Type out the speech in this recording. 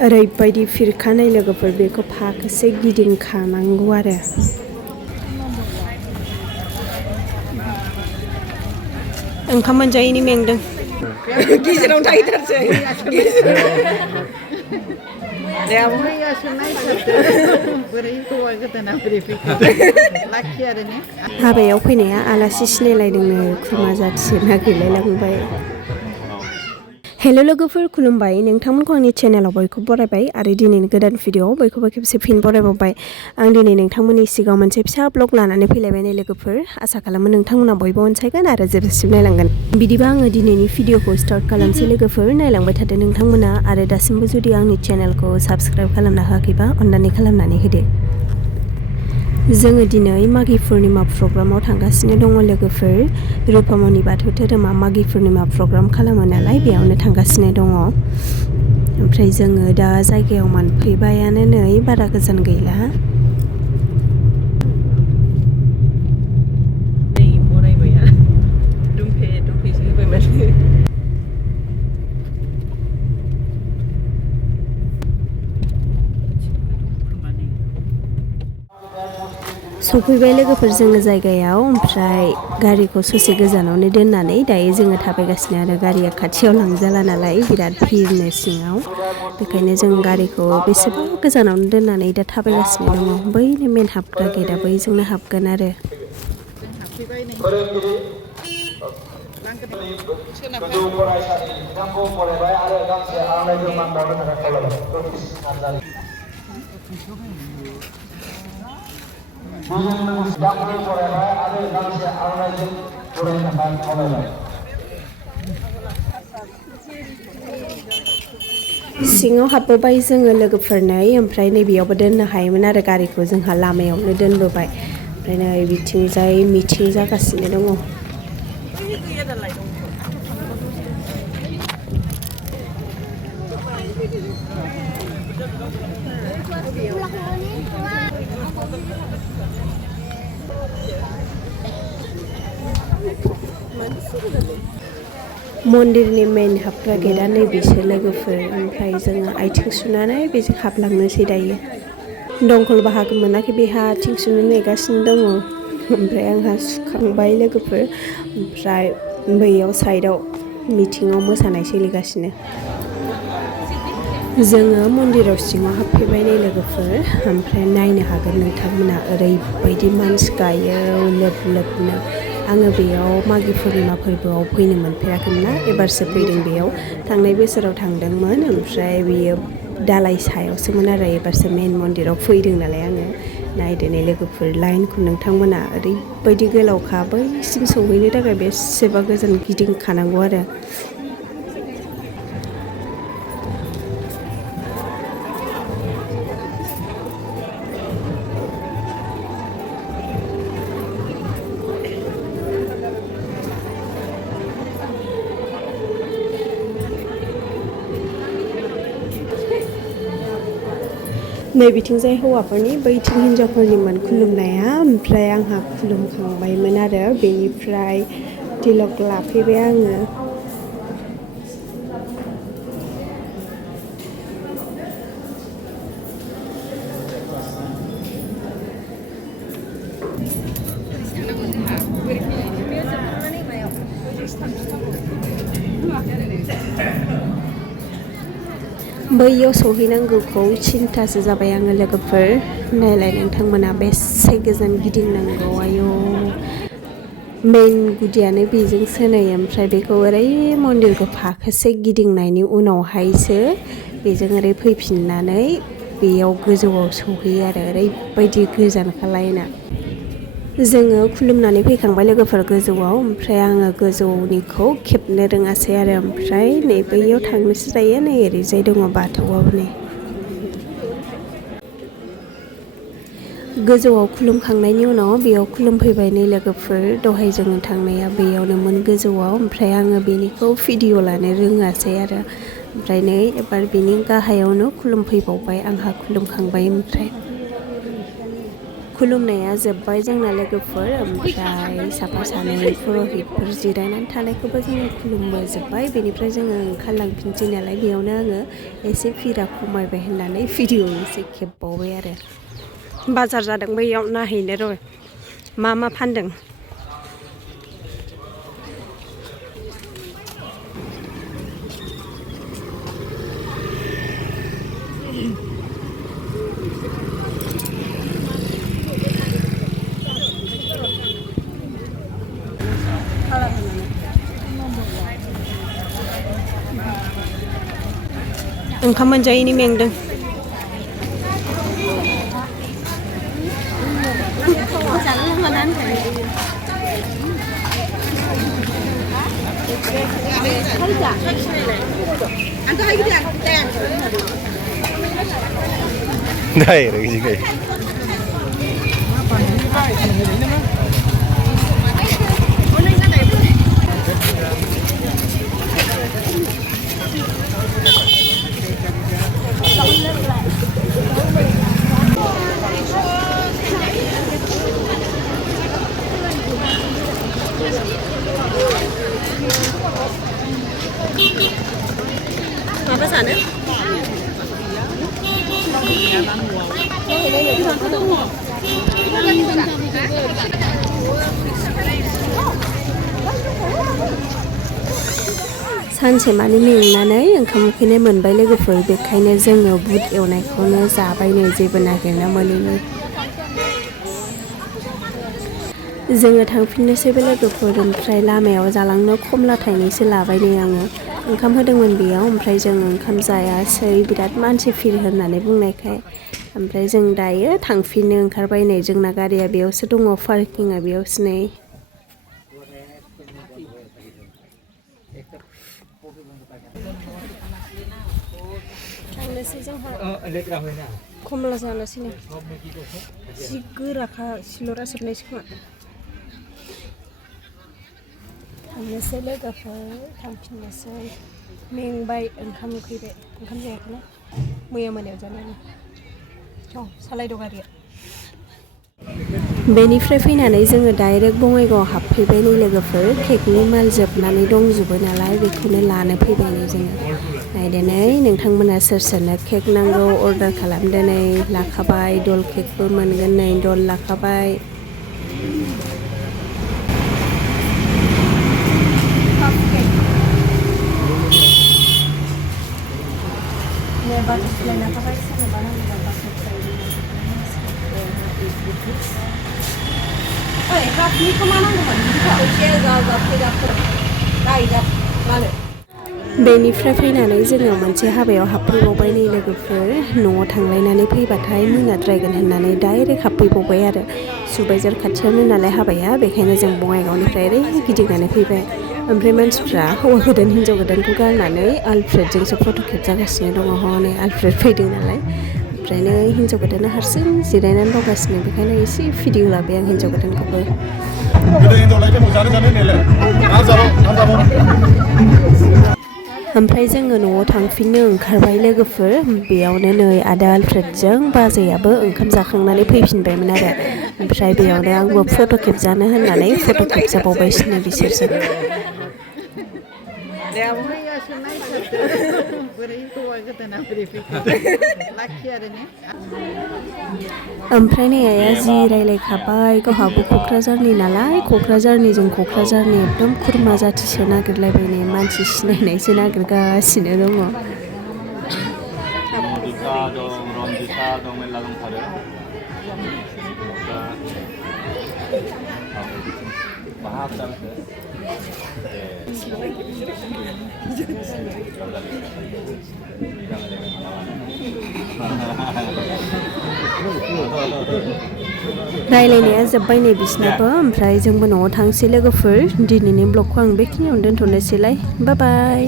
ओरैबायदि फिरखानाय लोगोफोर बेखौ फाखोसे गिदिंखानांगौ आरो ओंखाम मोनजायैनि मेंदों गेजेराव थाहैथारसै हाबायाव फैनाया आलासि सिनायलायदोंनो खुरमा जाथिसो नागिरलायलांबाय। हेल' लोगोफोर खुलुमबाय, नोंथांमोनखौ आंनि चेनेलाव बयखौ बरायबाय आरो दिनैनि गोदान भिडिअ'आव बयखौबो खेबसे फिन बरायबावबाय। आं दिनै नोंथांमोननि सिगाङाव मोनसे फिसा ब्लग लानानै फैलायबाय लोगोफोर। आसा खालामो नोंथांमोना बयबो अनसायगोन आरो जोबजासिम नायलांगोन। बिदिबा आङो दिनैनि भिडिअ'खौ स्टार्ट खालामसै लोगोफोर, नायलांबाय थादो नोंथांमोना आरो दासिमबो जुदि आंनि चेनेलखौ साबस्क्राइब खालामना होआखैबा अननानै खालामनानै होदो। जोङो दिनै माघि पुर्निमा प्रग्रामाव थांगासिनो दङ लोगोफोर। रुपामनि बाथौ धोरोमा माघि पुर्निमा प्रग्राम खालामो नालाय बेयावनो थांगासिनो दङ। ओमफ्राय जोङो दा जायगायाव मोनफैबायानो नै, बारा गोजान गैला। सफैबाय लोगोफोर जोङो जायगायाव, ओमफ्राय गारिखौ ससे गोजानावनो दोननानै दायो जोङो थाबायगासिनो आरो गारिया खाथियाव लांजाला नालाय बिराद भिरनो सिङाव, बेखायनो जों गारिखौ बेसेबा गोजानावनो दोननानै दा थाबायगासिनो दङ। बैनो मेन हाबग्रा गेटआ बैजोंनो हाबगोन आरो। सिङाव हाबबोबाय जोङो लोगोफोरनै, ओमफ्राय नैबेयावबो दोननो हायोमोन आरो गारिखौ, जोंहा लामायावनो दोनबोबाय। ओमफ्राय नै बिथिंजाय मिथिं जागासिनो दङ। मन्दिरनि मेन हाबग्रा गेटआ नैबेसो लोगोफोर, ओमफ्राय जोङो आथिं सुनानै बेजों हाबलांनोसै दायो। दंखल बाहागो मोनाखै बेहा, आथिं सुनो नेगासिनो दङ। ओमफ्राय आंहा सुखांबाय लोगोफोर, ओमफ्राय बैयाव साइडआव मिथिङाव मोसानाय सोलिगासिनो। जोङो मन्दिराव सिङाव हाबफैबाय नै लोगोफोर, ओमफ्राय नायनो हागोन नोंथांमोना ओरैबायदि मानसि गायो लोब लोबनो। आङो बेयाव माघि पुर्निमा फोरबोआव फैनो मोनफेराखैमोन ना, एबारसो फैदों बेयाव। थांनाय बोसोराव थांदोंमोन, ओमफ्राय बेयो दालाइ सायावसोमोन आरो एबारसो मेन मन्दिराव फैदों नालाय आङो। नायदो नै लोगोफोर लाइनखौ नोंथांमोना, ओरैबायदि गोलावखा, बैसिम सौहैनो थाखाय बेसेबा गोजान गिदिंखानांगौ आरो। नै बिथिंजाय हौवाफोरनि, बैथिं हिनजावफोरनिमोन खुलुमनाया, ओमफ्राय आंहा खुलुमखांबायमोन आरो बेनिफ्राय तिलक लाफैबाय आङो। बैयाव सहैनांगौखौ सिन्थासो जाबाय आङो लोगोफोर। नायलाय नोंथांमोना बेसे गोजान गिदिंनांगौ, आयौ। मेन गुदियानो बेजोंसो नै, ओमफ्राय बेखौ ओरै मन्दिरखौ फाखोसे गिदिंनायनि उनावहायसो बेजों ओरै फैफिननानै बेयाव गोजौआव सहैयो आरो, ओरैबायदि गोजानखा लाइना। जोङो खुलुमनानै फैखांबाय लोगोफोर गोजौआव, ओमफ्राय आङो गोजौनिखौ खेबनो रोङासै आरो, ओमफ्राय नै बैयाव थांनोसो जायो। नै ओरैजाय दङ बाथौआव नै। गोजौआव खुलुमखांनायनि उनाव बेयाव खुलुमफैबाय नै लोगोफोर। दहाय जोङो थांनाया बेयावनोमोन गोजौआव, ओमफ्राय आङो बेनिखौ भिडिअ' लानो रोङासै आरो। ओमफ्राय नै एबार बेनि गाहायावनो खुलुमफैबावबाय, आंहा खुलुमखांबाय। ओमफ्राय खुलुमनाया जोब्बाय जोंना लोगोफोर ओमफ्राय साफा सानै पुर'हितफोर जिरायनानै थानायखौबो जोङो खुलुमबोजोब्बाय बेनिफ्राय जोङो ओंखारलांफिनसै नालाय बेयावनो आङो एसे भिरा खमायबाय होननानै भिडिअ एसे खेबबावबाय आरो बाजार जादों बैयाव नायहैनो र' मा फानदों ओंखाम मोनजायैनि मेंदों đây là cái gì vậy? Apa sana? सानसेमानि मेंनानै ओंखाम उखैनाय मोनबाय लोगोफोर बेखायनो जोङो बुट एवनायखौनो जाबायनो जेबो नागिरना मोनैनि जोङो थांफिननोसैबो लोगोफोर ओमफ्राय लामायाव जालांनो खमला थाइनैसो लाबायनो आङो ओंखाम होदोंमोन बेयाव ओमफ्राय जों ओंखाम जायासै बिराद मानसि फिर होननानै बुंनायखाय ओमफ्राय जों दायो थांफिननो ओंखारबाय नै जोंना गारिया बेयावसो दङ पार्किंआ बेयावसो नै थांनोसै जोंहा खमला जानोसैनो जि गोराखा सिलरा सोबनायसो खोमा थांनोसै लोगोफोर थांफिननोसै मेंबाय ओंखाम उखैबाय ओंखाम जायाखैना मैया मोनायाव जानानै सालायद' गारिया बेनिफ्राय फैनानै जोङो डाइरेक्ट बङाइगावआव हाबफैबाय नै लोगोफोर केकनि माल जोबनानै दंजोबो नालाय बेखौनो लानो फैबाय नै जोङो नायदो नै नोंथांमोना सोर सोरनो केक नांगौ अर्डार खालामदो नै लाखाबाय दल केकबो मोनगोन नै दल लाखाबाय बेनिफ्राय फैनानै जोङो मोनसे हाबायाव हाबफैबावबाय नै लोगोफोर न'आव थांलायनानै फैबाथाय मोनाद्रायगोन होननानै डाइरेक्ट हाबफैबावबाय आरो सुबायजार खाथियावनो नालाय हाबाया बेखायनो जों बङाइगावनिफ्राय ओरै गिदिंनानै फैबाय ओमफ्राय मानसिफ्रा हौवा गोदान हिन्जाव गोदानखौ गारनानै आलफ्रेडजोंसो फट' खेबजागासिनो दङ हनै आलफ्रेड फैदों नालाय ओमफ्राय नै हिन्जाव गोदाना हारसिं जिरायनानै दंगासिनो बेखायनो एसे भिडिअ लाबाय आं हिन्जाव गोदानखौबो ओमफ्राय जोङो न'आव थांफिननो ओंखारबाय लोगोफोर बेयावनो नै आदा आलफ्रेडजों बाजैयाबो ओंखाम जाखांनानै फैफिनबायमोन आरो ओमफ्राय बेयावनो आंबो फट' खेबजानो होननानै फट' खेबजाबावबायसिनो बिसोरजों ओमफ्राय नै आइया जि रायलायखाबाय गावहाबो क'क्राझारनि नालाय क'क्राझारनिजों क'क्राझारनि एकदम खुरमा जाथिसो नागिरलायबायनाय मानसि सिनायनायसो नागिरगासिनो दङ रायलायनाया जोब्बाय नै बिसिनाबो ओमफ्राय जोंबो न'आव थांसै लोगोफोर दिनैनि ब्लगखौ आं बेखिनियावनो दोनथ'नोसैलाय बाय बाय